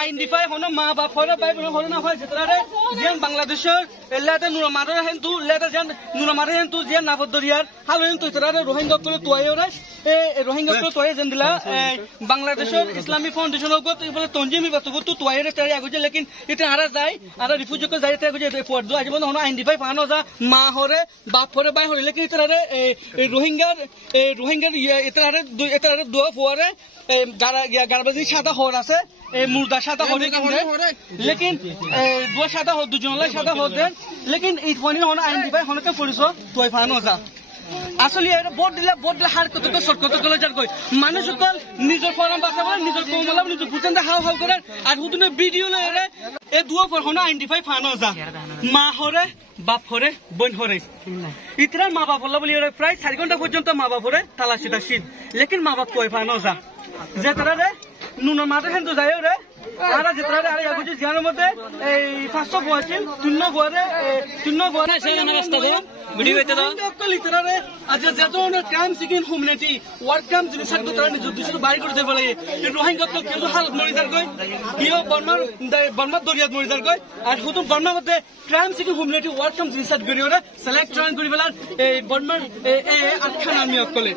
identify হন মা বাপ হরে বাই বোন হরে না হয় যেতারে যেন বাংলাদেশের এলাতে নুরা মারে হেন তু লেতে যেন নুরা মারে হেন তু যেন নাফদ দরিয়ার হালো হেন তু যেতারে রোহিঙ্গা কলে তোয়ে ওরে এ রোহিঙ্গা কলে তোয়ে যেন দিলা বাংলাদেশের ইসলামিক ফাউন্ডেশন গত বলে তঞ্জিমি বাতু তু তোয়ে রে তারে আগুজে লেকিন এটা আরা যায় আরা রিফিউজি কো যায় তারে আগুজে পড়দু আজ বন্ধ হন আইডেন্টিফাই ফানো যা মা হরে বাপ হরে বাই হরে লেকিন এতারে রোহিঙ্গার এতারে দোয়া ফুয়ারে গারবাজি সাদা হর আছে মুর্দা সাদা হরে লেকিন দোয়া সাদা হর দুজন সাদা হর দেন লেকিন এই ফোনে হন আইডেন্টিফাই হনকে পড়িছ তোই ফানো যা আসলে এটা বোর্ড দিলে হার কত শর্ট কত গলে যার কই মানুষ সকল নিজের ফরাম বাঁচাবো নিজের কমলাম নিজের বুঝেন হাও হাও করে আর হুদুনে ভিডিও লয়ে এ দুয়া ফর হন আইডেন্টিফাই ফানো যা মা হরে বাপ হরে বোন হরে ইতরা মা বাপ হল্লা বলি প্রায় 4 ঘন্টা পর্যন্ত মা বাপ হরে তালাশি দাসিন লেকিন মা বাপ কই ফানো যা যে তারা রে নুন মাঠে হেন তো যায় রে আরা যে তারা আরে আগুজি জিয়ানোর মধ্যে এই 500 বয়াছিল 300 বয়ারে 300 বয়ারে সেনা রাস্তা তো ভিডিও হইতে দাও কল ইতরা রে আজ যে যত crime seeking humanity work crime জিনিস তো তারা নিজ দুশো বাড়ি করে দেবে লাগে রোহিঙ্গা তো কেউ হালত মরি যার কই কিও বর্মার দরিয়াত মরি যার কই আর হুতুম বর্মার মধ্যে crime seeking humanity work crime জিনিস গড়ি ওরে সিলেক্ট জয়েন করি বেলার এই বর্মার এই আটখান আমি অকলে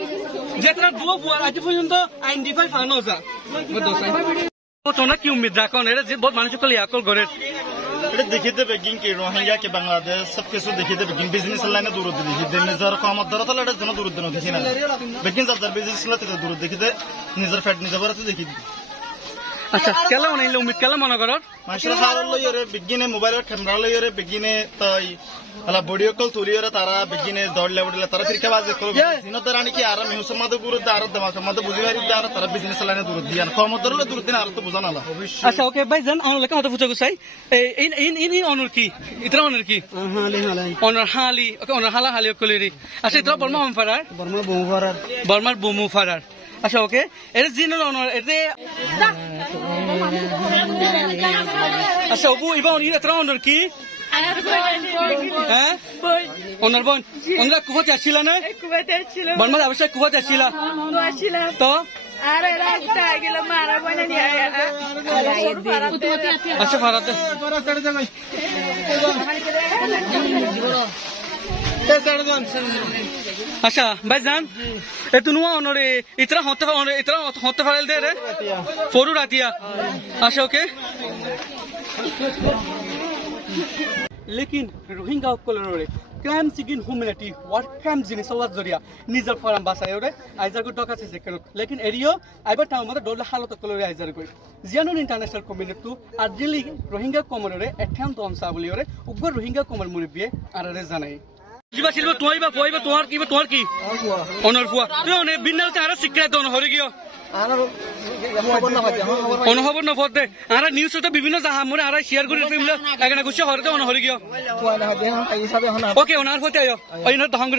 যে তারা দুও বুয়ার আজ পর্যন্ত আইডেন্টিফাই ফানো যা তোমরা কি উম্मीद রাখো এরা যে বহুত মানুষ কল ইয়াকল করে এটা দেখিতে বেগিং কি রোহিঙ্গা কি বাংলাদেশ সব কিছু দেখিতে বেগিং বিজনেস লাইনে দূর দেখিতে নিজের কমত ধরা তাহলে এটা যেন দূর দেন দেখি না বেগিং যার বিজনেস লাইনে দূর দেখিতে নিজের ফ্যাট নিজে বরাতে দেখিতে আচ্ছা কেলা অনাইলে উম্मीद কেলা মনে করো মাশাআল্লাহ হারল লইরে বেগিনে মোবাইলের ক্যামেরা লইরে বেগিনে তাই আলা ভিডিও কল তুলিরে তারা বেগিনে দৌড় লেবড়লে তারা ফিরকে বাজে করবে সিনতে রানী কি আরাম হিউস মধ্যে পুরো দার দমাক মধ্যে বুঝিবারি দার তারা বিজনেস লাইনে দূর দিয়ান কম ধরলে দূর দিন আর তো বুঝানা না আচ্ছা ওকে ভাই জান আমার লেখা হতে ফুচা গুছাই এই অনর কি ইতরা অনর কি অনর হালি ওকে অনর হালা হালি কলিরি আচ্ছা ইতরা বর্মার বুমু ফারার আচ্ছা ওকে এর জিন অনর এতে আচ্ছা ওবু ইবা ইতরা অনর কি হ্যাঁ ওনার বোন ওনারা কুয়াতে আসছিল না বর্মার অবশ্যই কুয়াতে আসছিল তো আচ্ছা ফারাতে আচ্ছা ভাই জান এ তুনুয়া অনরে ইতরা হতে ফারাল দে রে ফরু রাতিয়া আচ্ছা ওকে लेकिन रोहिंगा कलर क्राइम सिगिन ह्यूमैनिटी वार क्राइम जिनिस जरिया निजर फराम बासायो रे आइजार को टका से लेकिन एरियो आइबा टाउन मते डोला हालत कलर आइजार को जियानो इंटरनेशनल कम्युनिटी टू आदिली रोहिंगा कमर रे एथान तनसा बोली रे उग्र रोहिंगा कमर मुरबिए आरे जानाई जिबा सिलबो तोइबा पइबा तोर की अनर फुआ तो ने बिन्नाल तारा सिक्रा दन हरि गियो অনহবর না ফতে আরা নিউজ তো বিভিন্ন জাহা মরে আরা শেয়ার করে ফিল্ম এখানে গুছে হরতে অনহরি গিয়ে ওকে ওনার ফতে আয়ো ওই না তহঙ্গ